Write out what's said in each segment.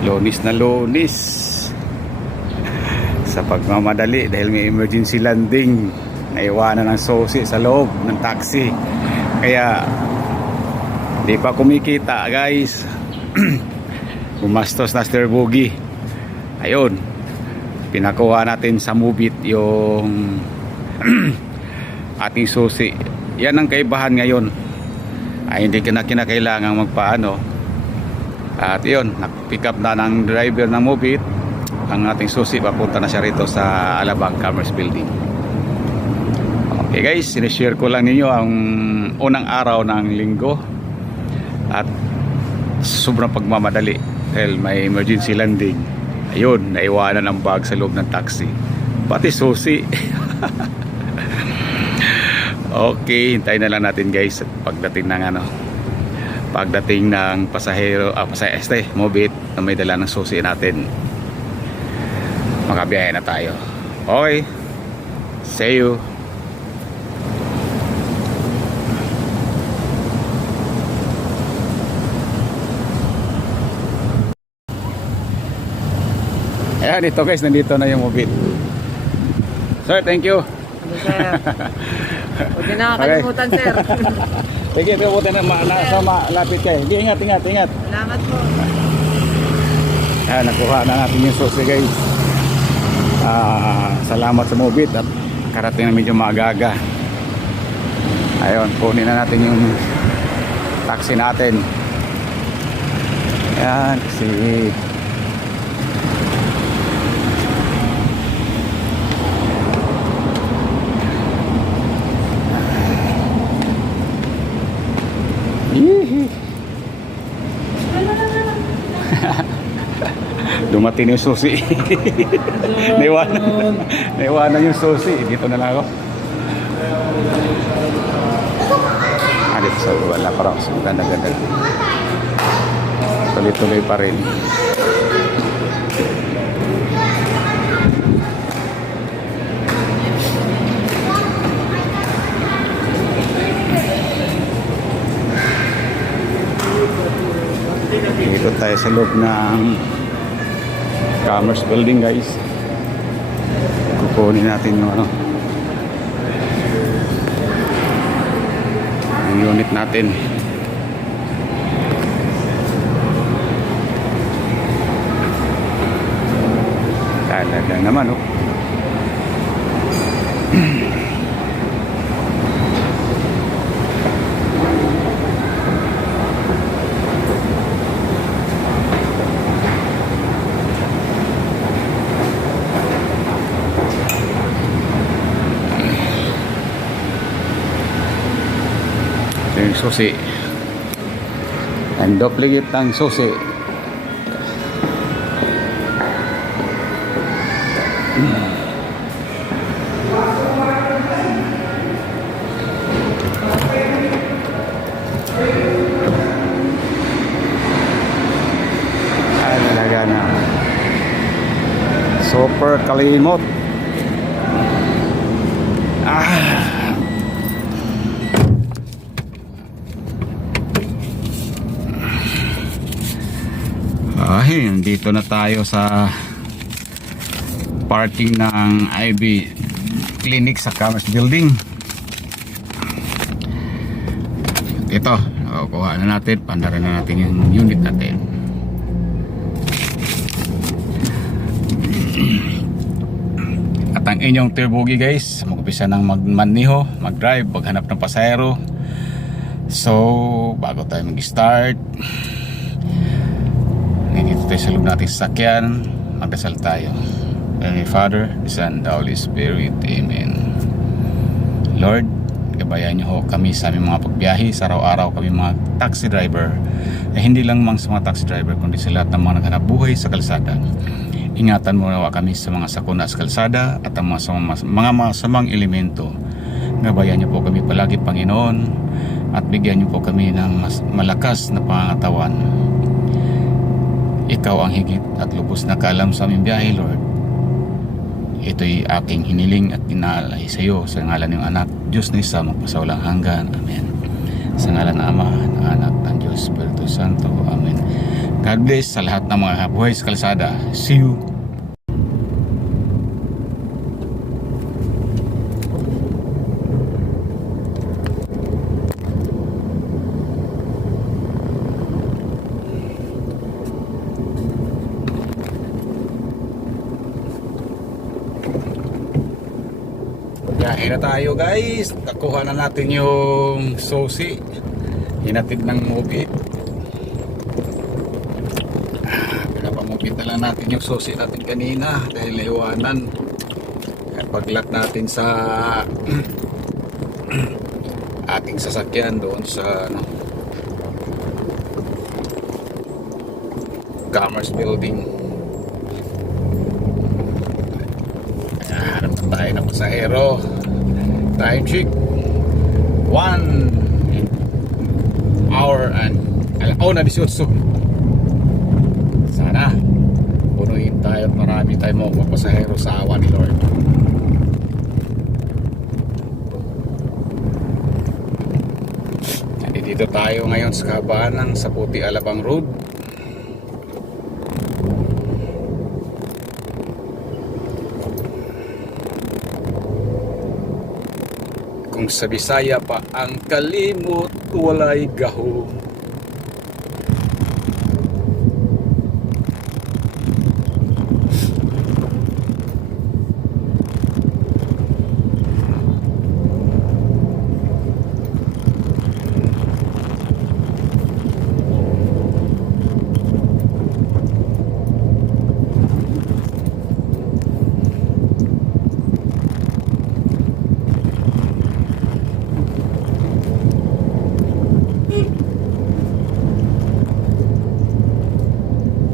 Lunis na lunis sa pagmamadali dahil may emergency landing. Naiwanan ng susi sa loob ng taxi, kaya di pa kumikita guys. Gumastos na Sir Boogie. Ayun, pinakuha natin sa Mubit yung ating susi. Yan ang kaibahan ngayon, ay hindi ka na kinakailangang magpaano. At yun, pick up na ng driver ng Mubit ang ating susi. Papunta na siya rito sa Alabang Commerce Building. Okay guys, sinishare ko lang ninyo ang unang araw ng linggo at sobrang pagmamadali dahil may emergency landing. Ayun, naiwanan ang bag sa loob ng taxi, pati susi. Okay, hintayin na lang natin guys pagdating ng pasahero, Mubit na may dala ng susi natin. Makabiyahe na tayo. Okay, see you. Ayan, dito guys, nandito na yung Mubit. Sir, thank you. Sir, huwag niyo nakakalimutan, sir. Sige, pinuputi na malapit kayo. Hindi, ingat. Salamat po. Ayan, nakuha na natin yung susi guys. Salamat sa Mubit at karating na medyo maaga. Ayun, kunin na natin yung taxi natin. Ayan, kasi dumating yung susi. Naiwanan yung susi. Dito na lang ako. Dito sa wala parang ganda. Tuloy-tuloy pa rin. Dito tayo sa loob ng Commerce Building guys. Kukunin natin yung ang unit natin. Talaga naman yung susi and duplicate ng susi. Talaga na super kalimot. Dito na tayo sa parking ng IB Clinic sa Commerce Building. Ito, kuha na natin, pandaran na natin yung unit natin. At ang inyong Tirbugi guys, mag-upisa ng magmaniho, mag-drive, maghanap ng pasahero. So, bago tayo mag-start, dito tayo sa loob natin sasakyan, magdasal tayo. Heavenly Father, the Son, the Holy Spirit, Amen. Lord, gabayan niyo ho kami sa aming mga pagbiyahe sa araw-araw, kami mga taxi driver, hindi lang mga sa mga taxi driver kundi sa lahat ng mga naghanap buhay sa kalsada. Ingatan mo nawa kami sa mga sakuna sa kalsada at ang mga masamang elemento. Gabayan niyo po kami palagi, Panginoon, at bigyan niyo po kami ng mas malakas na pangangatawan. Ikaw ang higit at lubos na kaalam sa aming biyahe, Lord. Ito'y aking hiniling at inaalay sa iyo sa ngalan ng anak, Diyos na isa, magpasawalang hanggan. Amen. Sa ngalan ng Ama, ng Anak, ng Diyos, Espiritu Santo. Amen. God bless sa lahat ng mga buhay sa kalsada. See you. Biyahe na tayo guys. Nakuha na natin yung susi. Hinatid ng Mubit. Pinapamubit na lang natin yung susi natin kanina dahil naiwanan. At paglock natin sa ating sasakyan doon sa Commerce Building. Hanap na tayo ng pasahero. Time check 1 hour and 18. Sana punuin tayo at marami tayong mga pasahero sa awa ni Lord. Dito tayo ngayon sa kahabaan sa Puti Alabang Road. Kung sa Bisaya pa ang kalimot, walay gaho.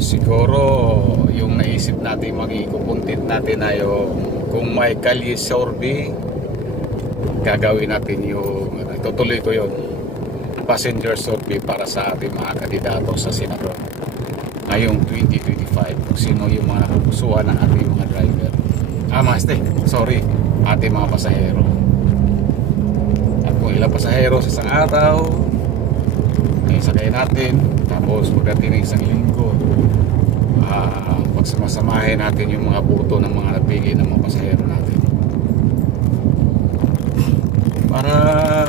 Siguro yung naisip natin magikupuntit natin na yung kung may kalye sorbi, gagawin natin yung itutuloy ko yun, passenger sorbi para sa ating mga kandidato sa senador ngayong 2025, kung sino yung mga napupusuan ng ating mga driver, ating mga pasahero, at kung ilang pasahero sa isang araw ay sakay natin. Tapos pagdating ng isang linggo, pagsamasamahin natin yung mga boto ng mga napili ng mga pasahero natin para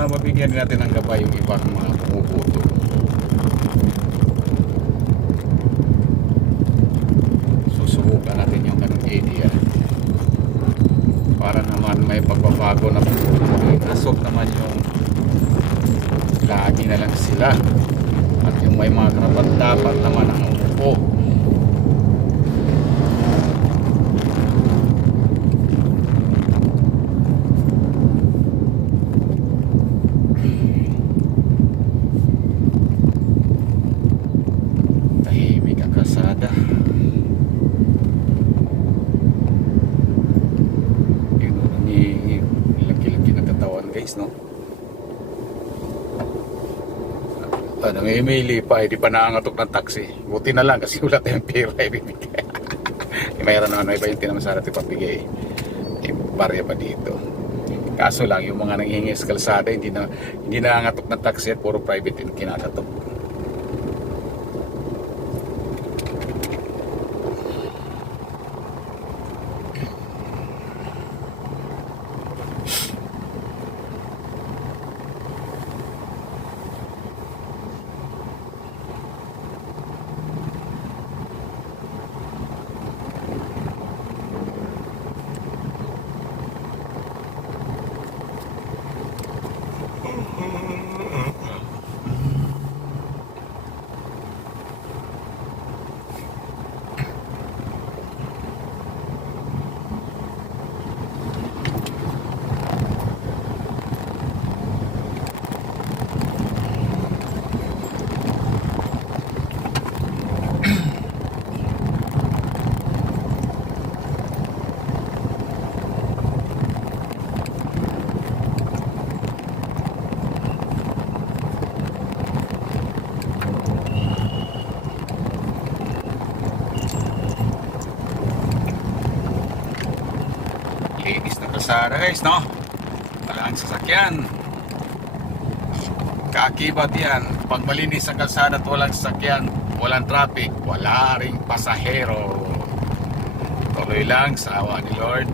mabigyan din natin ng gabay yung ibang mga bumuboto. Susubukan natin yung ganung idea para naman may pagbabago na asok naman yung lagi na lang sila at yung may mga karapat-dapat naman ang umupo. Tahimik ang kalsada. Yun ni laki-laki ng katawan guys, no? Namimili pa, hindi pa nangangatok ng taxi. Buti na lang kasi wala tayong pera ibibigay. Mayroon naman iba yung tinamasan natin pabigay. Barya pa dito. Kaso lang yung mga nanghihingi sa kalsada hindi nangangatok ng taxi at puro private yung kinakatok. Kalsada guys, no? Walang sasakyan. Kaakibat yan. Pag malinis ang kalsada at walang sasakyan, walang traffic, wala ring pasahero. Tuloy lang sa awa ni Lord.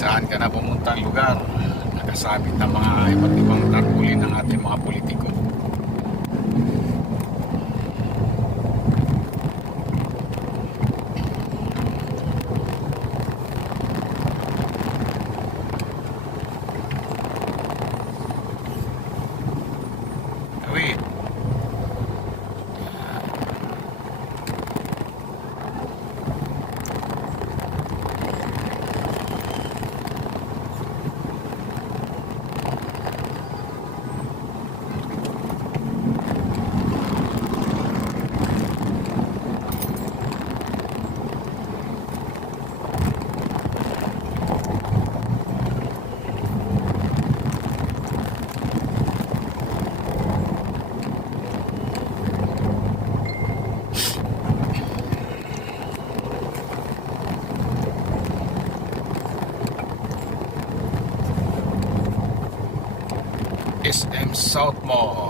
Saan ka na pumuntang lugar, nakasabit ng mga iba't ibang tarpaulin ng ating mga politiko. Wait. SM South Mall.